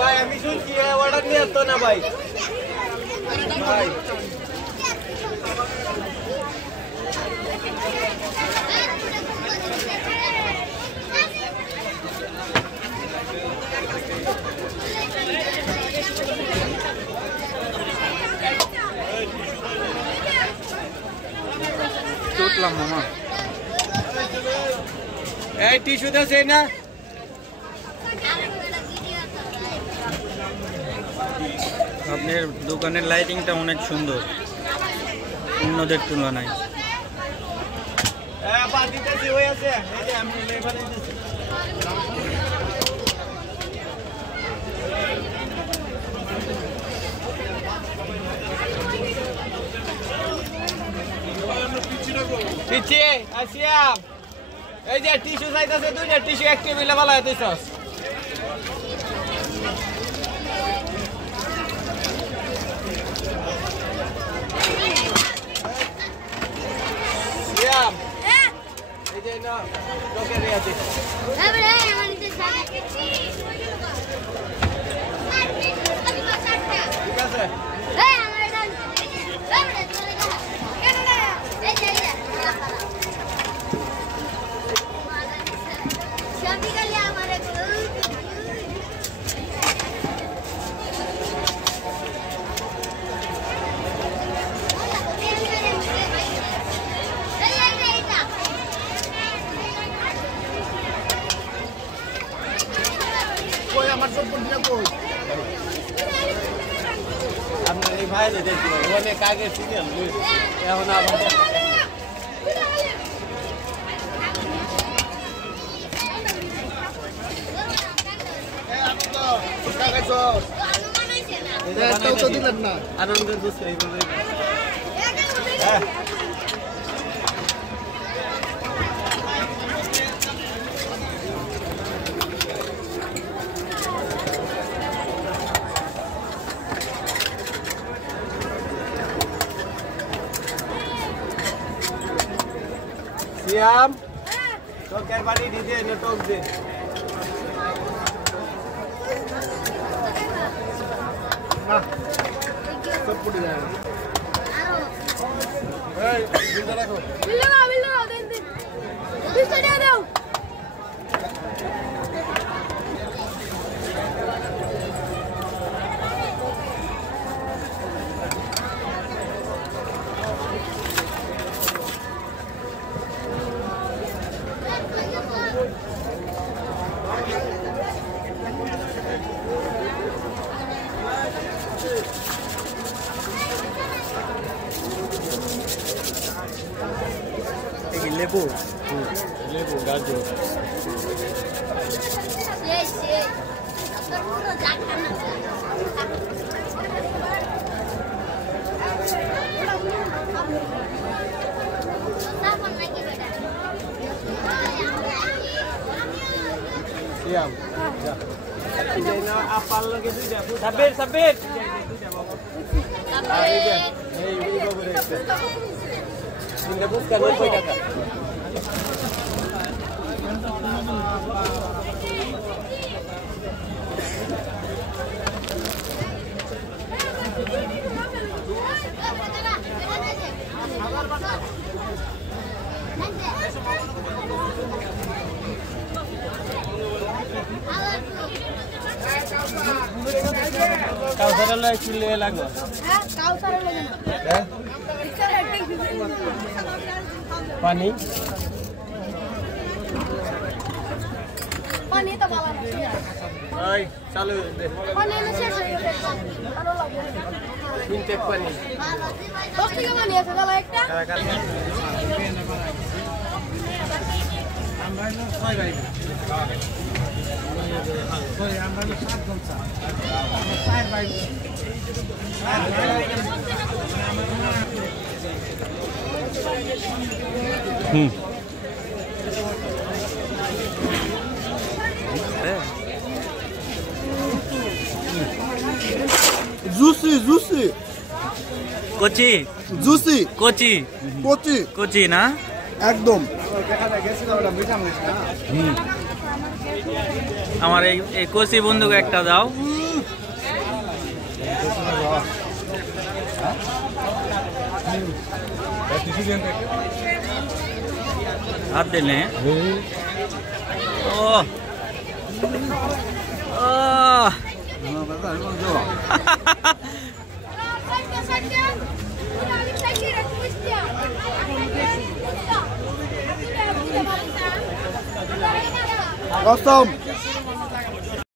ভাই আমি শুনছি অর্ডার নিয়ে আসতো না ভাই ভাই চটলাম মামা এই টিস্যু দেছে না আপনার দোকানের লাইটিংটা অনেক সুন্দর অন্যদের তুলনায় বাদিতেছি হয়ে আছে এই যে আমি লেবারে দিতেছি পিছে আসিয়া এই যে টিস্যু চাইতেছে দুইটা টিস্যু এক টেবিলে ভালো হইতেছস সিয়াম এই যে না তোকে রে আছে এবারে আমার নিতে চাই ঠিক আছে এই আমার এটা এবারে চলে গেল কেন না এই যে শাদি গেলে আমারে কই আমার সব বন্ধুরা কই আপনার এই ভাই রে দেখি অনেক আগে সিরিয়াল এখন আবার আনন্দের দোষ এইভাবে সিয়াম তোকের বাড়ি দিতে নেটক দে না সব পড়ে যায় এই বিলটা রাখো বিল্লা দেন দিন বিলটা দিয়ে দাও লেবু লেবু গাজর পুরো জায়গা না সিয়াম যা এই যে না আপাল লগে দুইটা সাব্বির সাব্বির এই যে এই বাবু রে তিনটা ফুচকা 90 টাকা কাউসারে কিলো লাগবে হ্যাঁ কাউসারে লাগে হ্যাঁ পানি পানি তো ভালো না এই চালু দে পানি শেষ হয়ে গেছে ভালো লাগে ইনটেক পানি 10 টাকা পানি আছে তাহলে একটা আমরা ছয় ভাই আমরা 7 জন চা 4 ভাই জুসি জুসি কচি জুসি কচি কচি কচি না একদম। আমার এই কচি বন্ধুকে একটা দাও। হাত দিলে ও Awesome.